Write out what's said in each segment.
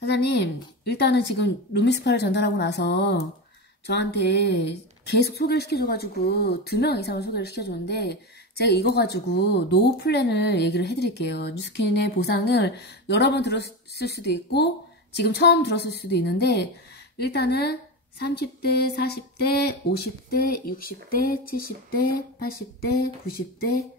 사장님, 일단은 지금 루미스파를 전달하고 나서 저한테 계속 소개를 시켜줘가지고 2명 이상을 소개를 시켜줬는데 제가 이거 가지고 노후 플랜을 얘기를 해드릴게요. 뉴스킨의 보상을 여러 번 들었을 수도 있고 지금 처음 들었을 수도 있는데 일단은 30대, 40대, 50대, 60대, 70대, 80대, 90대,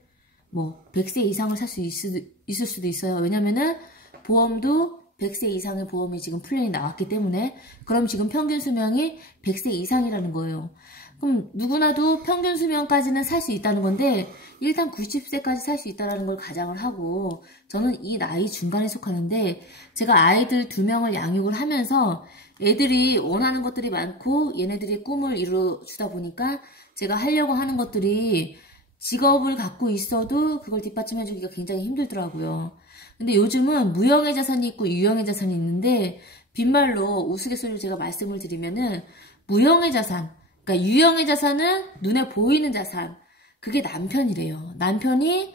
100세 이상을 살 수 있을 수도 있어요. 왜냐면은 보험도 100세 이상의 보험이 지금 플랜이 나왔기 때문에 그럼 지금 평균 수명이 100세 이상이라는 거예요. 그럼 누구나도 평균 수명까지는 살 수 있다는 건데 일단 90세까지 살 수 있다는 걸 가정을 하고 저는 이 나이 중간에 속하는데 제가 아이들 2명을 양육을 하면서 애들이 원하는 것들이 많고 얘네들이 꿈을 이루어주다 보니까 제가 하려고 하는 것들이 직업을 갖고 있어도 그걸 뒷받침해주기가 굉장히 힘들더라고요. 근데 요즘은 무형의 자산이 있고 유형의 자산이 있는데 빈말로 우스갯소리로 제가 말씀을 드리면은 무형의 자산, 그러니까 유형의 자산은 눈에 보이는 자산, 그게 남편이래요. 남편이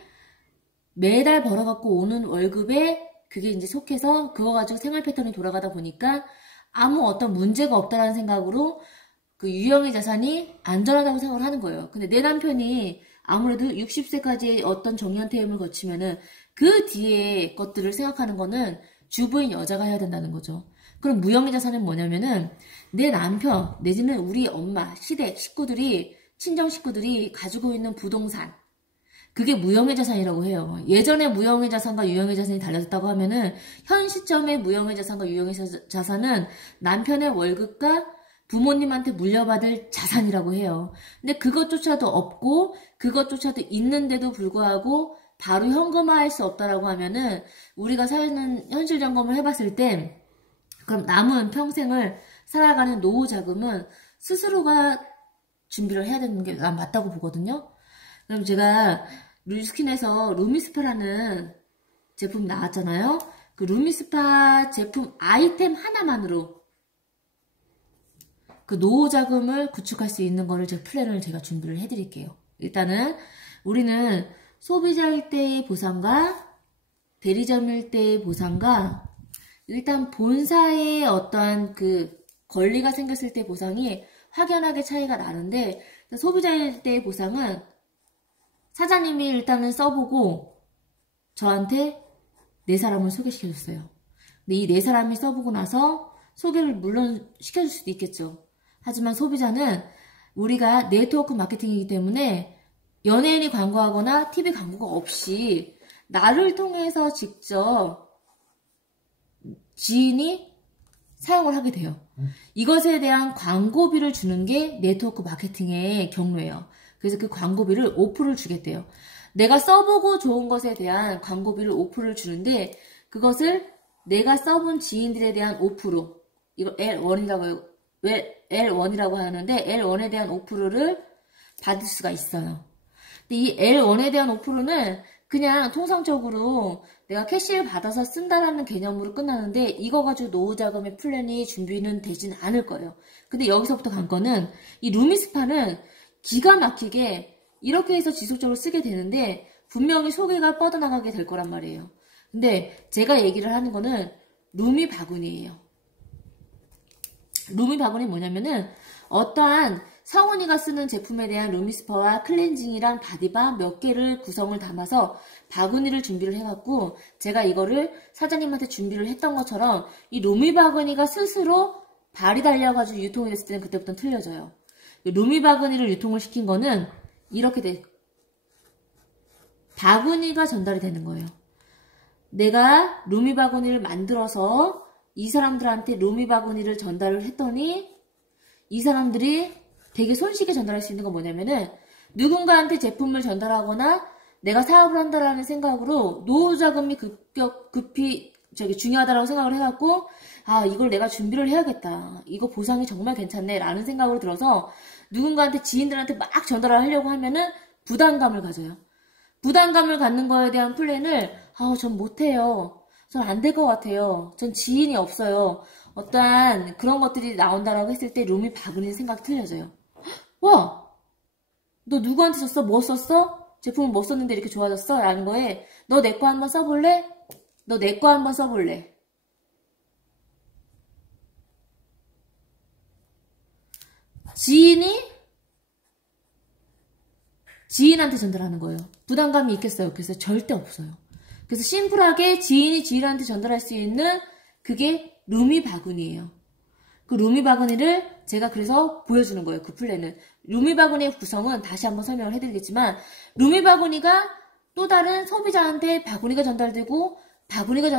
매달 벌어갖고 오는 월급에 그게 이제 속해서 그거 가지고 생활 패턴이 돌아가다 보니까 아무 어떤 문제가 없다라는 생각으로 그 유형의 자산이 안전하다고 생각을 하는 거예요. 근데 내 남편이 아무래도 60세까지 어떤 정년퇴임을 거치면은 그 뒤에 것들을 생각하는 거는 주부인 여자가 해야 된다는 거죠. 그럼 무형의 자산은 뭐냐면은 내 남편 내지는 우리 엄마, 시댁, 식구들이 친정 식구들이 가지고 있는 부동산 그게 무형의 자산이라고 해요. 예전에 무형의 자산과 유형의 자산이 달라졌다고 하면은 현 시점의 무형의 자산과 유형의 자산은 남편의 월급과 부모님한테 물려받을 자산이라고 해요. 근데 그것조차도 없고 그것조차도 있는데도 불구하고 바로 현금화할 수 없다라고 하면은 우리가 사는 현실 점검을 해봤을 때 그럼 남은 평생을 살아가는 노후 자금은 스스로가 준비를 해야 되는 게 난 맞다고 보거든요. 그럼 제가 루스킨에서 루미스파라는 제품이 나왔잖아요. 그 루미스파 제품 아이템 하나만으로 그 노후 자금을 구축할 수 있는 거를 플랜을 제가 준비를 해드릴게요. 일단은 우리는 소비자일 때의 보상과 대리점일 때의 보상과 일단 본사의 어떠한 그 권리가 생겼을 때 보상이 확연하게 차이가 나는데 소비자일 때의 보상은 사장님이 일단은 써보고 저한테 4사람을 소개시켜줬어요. 근데 이 4사람이 써보고 나서 소개를 물론 시켜줄 수도 있겠죠. 하지만 소비자는 우리가 네트워크 마케팅이기 때문에 연예인이 광고하거나 TV 광고가 없이 나를 통해서 직접 지인이 사용을 하게 돼요. 이것에 대한 광고비를 주는 게 네트워크 마케팅의 경로예요. 그래서 그 광고비를 5%를 주겠대요. 내가 써보고 좋은 것에 대한 광고비를 5%를 주는데 그것을 내가 써본 지인들에 대한 5%, 이걸 L1이라고 하는데 L1에 대한 5%를 받을 수가 있어요. 근데 이 L1에 대한 5%는 그냥 통상적으로 내가 캐시를 받아서 쓴다라는 개념으로 끝나는데 이거 가지고 노후자금의 플랜이 준비는 되진 않을 거예요. 근데 여기서부터 관건은 이 루미스파는 기가 막히게 이렇게 해서 지속적으로 쓰게 되는데 분명히 소개가 뻗어나가게 될 거란 말이에요. 근데 제가 얘기를 하는 거는 루미 바구니예요. 루미 바구니 뭐냐면은 어떠한 성은이가 쓰는 제품에 대한 루미스파와 클렌징이랑 바디바 몇 개를 구성을 담아서 바구니를 준비를 해갖고 제가 이거를 사장님한테 준비를 했던 것처럼 이 루미 바구니가 스스로 발이 달려가지고 유통이 됐을 때는 그때부터 틀려져요. 루미 바구니를 유통을 시킨 거는 이렇게 돼. 바구니가 전달이 되는 거예요. 내가 루미 바구니를 만들어서 이 사람들한테 루미 바구니를 전달을 했더니 이 사람들이 되게 손쉽게 전달할 수 있는 건 뭐냐면은 누군가한테 제품을 전달하거나 내가 사업을 한다라는 생각으로 노후 자금이 급히 중요하다라고 생각을 해갖고 아 이걸 내가 준비를 해야겠다. 이거 보상이 정말 괜찮네 라는 생각으로 들어서 누군가한테 지인들한테 막 전달을 하려고 하면은 부담감을 가져요. 부담감을 갖는 거에 대한 플랜을 전 못해요. 전 안 될 것 같아요. 전 지인이 없어요. 어떠한 그런 것들이 나온다라고 했을 때 루미 바구니 생각이 틀려져요. 와! 너 누구한테 썼어? 뭐 썼어? 제품은 뭐 썼는데 이렇게 좋아졌어? 라는 거에 너 내 거 한번 써볼래? 너 내 거 한번 써볼래? 지인한테 전달하는 거예요. 부담감이 있겠어요? 그래서 절대 없어요. 그래서 심플하게 지인이 지인한테 전달할 수 있는 그게 루미 바구니예요. 그 루미 바구니를 제가 그래서 보여주는 거예요. 그 플랜을. 루미 바구니의 구성은 다시 한번 설명을 해드리겠지만, 루미 바구니가 또 다른 소비자한테 바구니가 전달되고 바구니가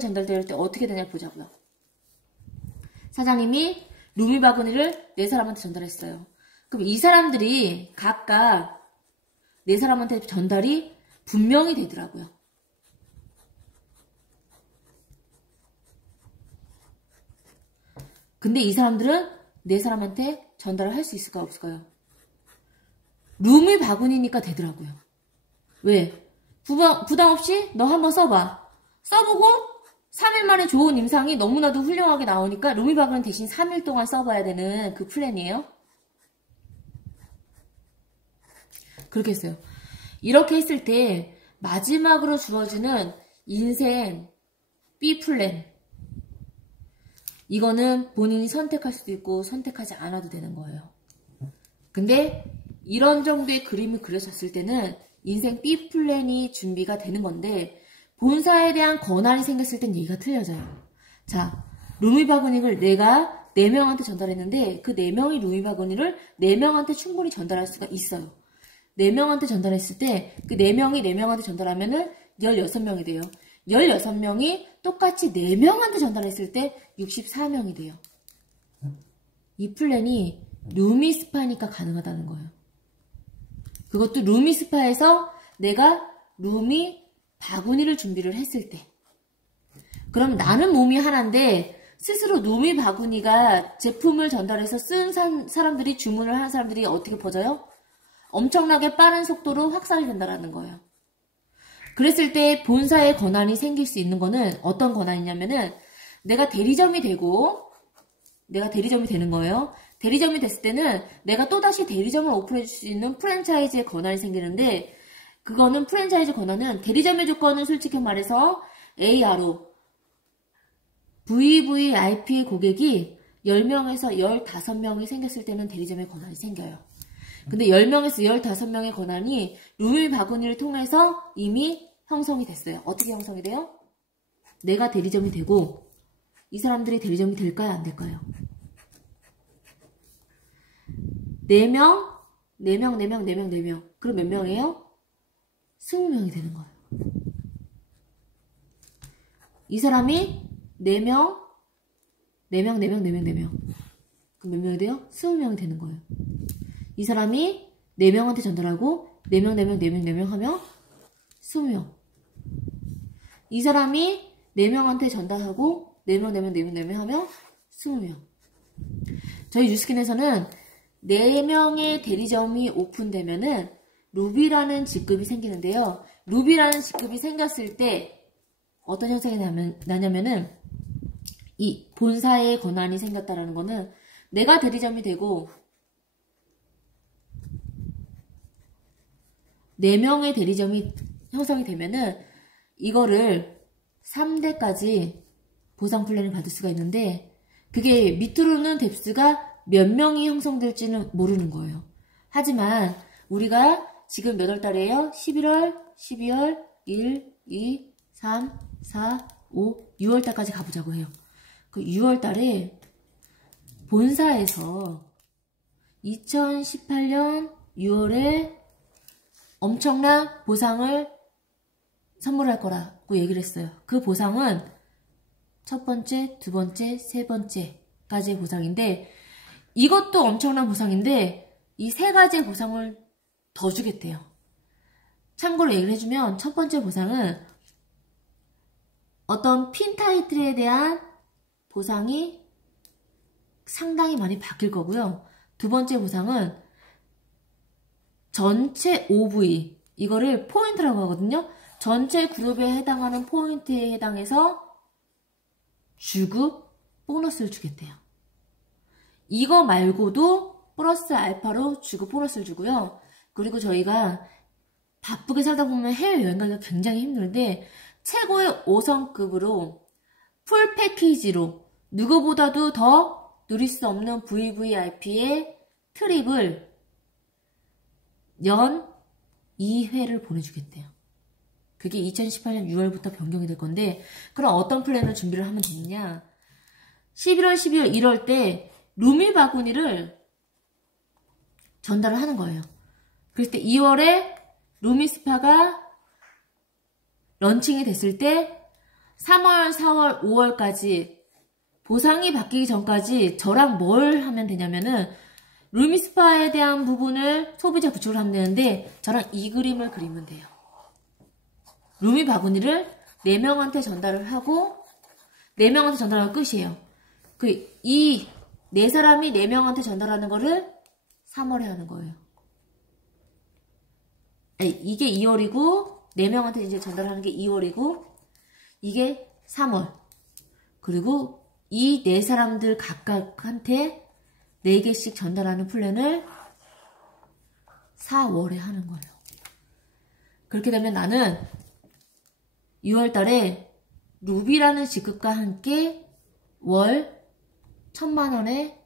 전달될 때 어떻게 되냐 보자고요. 사장님이 루미 바구니를 4사람한테 전달했어요. 그럼 이 사람들이 각각 4사람한테 전달이 분명히 되더라고요. 근데 이 사람들은 4사람한테 전달을 할 수 있을까 없을까요? 루미 바구니니까 되더라고요. 왜? 부담 없이 너 한번 써봐. 써보고 3일 만에 좋은 임상이 너무나도 훌륭하게 나오니까 루미 바구니 대신 3일 동안 써봐야 되는 그 플랜이에요. 그렇게 했어요. 이렇게 했을 때 마지막으로 주어지는 인생 B 플랜, 이거는 본인이 선택할 수도 있고 선택하지 않아도 되는 거예요. 근데 이런 정도의 그림이 그려졌을 때는 인생 B 플랜이 준비가 되는 건데, 본사에 대한 권한이 생겼을 땐 얘기가 틀려져요. 자, 루미 바구니를 내가 4명한테 전달했는데 그 4명이 루미 바구니를 4명한테 충분히 전달할 수가 있어요. 4명한테 전달했을 때 그 4명이 4명한테 전달하면은 16명이 돼요. 16명이 똑같이 4명한테 전달했을 때 64명이 돼요. 이 플랜이 루미스파니까 가능하다는 거예요. 그것도 루미스파에서 내가 루미 바구니를 준비를 했을 때. 그럼 나는 몸이 하나인데 스스로 루미 바구니가 제품을 전달해서 쓴 사람들이, 주문을 하는 사람들이 어떻게 퍼져요? 엄청나게 빠른 속도로 확산이 된다는 거예요. 그랬을 때 본사의 권한이 생길 수 있는 거는 어떤 권한이냐면은, 내가 대리점이 되는 거예요. 대리점이 됐을 때는 내가 또다시 대리점을 오픈해 줄 수 있는 프랜차이즈의 권한이 생기는데, 그거는 프랜차이즈 권한은 대리점의 조건은 솔직히 말해서 ARO, VVIP 고객이 10명에서 15명이 생겼을 때는 대리점의 권한이 생겨요. 근데 10명에서 15명의 권한이 루미 바구니를 통해서 이미 형성이 됐어요. 어떻게 형성이 돼요? 내가 대리점이 되고 이 사람들이 대리점이 될까요? 안 될까요? 4명. 그럼 몇 명이에요? 20명이 되는 거예요. 이 사람이 4명. 그럼 몇 명이 돼요? 20명이 되는 거예요. 이 사람이 4명한테 전달하고 4명 하면 20명. 이 사람이 4명한테 전달하고 4명 하면 20명. 저희 뉴스킨에서는 4명의 대리점이 오픈되면은 루비라는 직급이 생기는데요. 루비라는 직급이 생겼을 때 어떤 현상이 나냐면은, 이 본사의 권한이 생겼다라는 거는 내가 대리점이 되고 4명의 대리점이 형성이 되면은 이거를 3대까지 보상 플랜을 받을 수가 있는데, 그게 밑으로는 뎁스가 몇 명이 형성될지는 모르는 거예요. 하지만 우리가 지금 몇 월 달이에요? 11월, 12월, 1, 2, 3, 4, 5, 6월 달까지 가보자고 해요. 그 6월 달에 본사에서 2018년 6월에 엄청난 보상을 선물할 거라고 얘기를 했어요. 그 보상은 첫 번째, 두 번째, 세 번째까지의 보상인데, 이것도 엄청난 보상인데 이 3가지의 보상을 더 주겠대요. 참고로 얘기를 해주면, 첫 번째 보상은 어떤 핀 타이틀에 대한 보상이 상당히 많이 바뀔 거고요. 두 번째 보상은 전체 OV, 이거를 포인트라고 하거든요. 전체 그룹에 해당하는 포인트에 해당해서 주급 보너스를 주겠대요. 이거 말고도 플러스 알파로 주급 보너스를 주고요. 그리고 저희가 바쁘게 살다 보면 해외여행 가기가 굉장히 힘든데, 최고의 5성급으로 풀 패키지로 누구보다도 더 누릴 수 없는 VVIP의 트립을 연 2회를 보내주겠대요. 그게 2018년 6월부터 변경이 될 건데, 그럼 어떤 플랜을 준비를 하면 되느냐? 11월, 12월, 1월 때 루미 바구니를 전달을 하는 거예요. 그랬을 때 2월에 루미 스파가 런칭이 됐을 때 3월, 4월, 5월까지 보상이 바뀌기 전까지 저랑 뭘 하면 되냐면은 루미 스파에 대한 부분을 소비자 구축을 하면 되는데 저랑 이 그림을 그리면 돼요. 루미 바구니를 4명한테 전달을 하고 4명한테 전달하면 끝이에요. 이 4사람이 4명한테 전달하는 거를 3월에 하는 거예요. 아니, 이게 2월이고 4명한테 이제 전달하는 게 2월이고 이게 3월. 그리고 이 4사람들 각각한테 4개씩 전달하는 플랜을 4월에 하는 거예요. 그렇게 되면 나는 6월 달에 루비라는 직급과 함께 월 1,000만 원의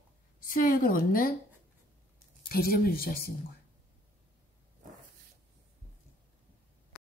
수익을 얻는 대리점을 유지할 수 있는 거예요.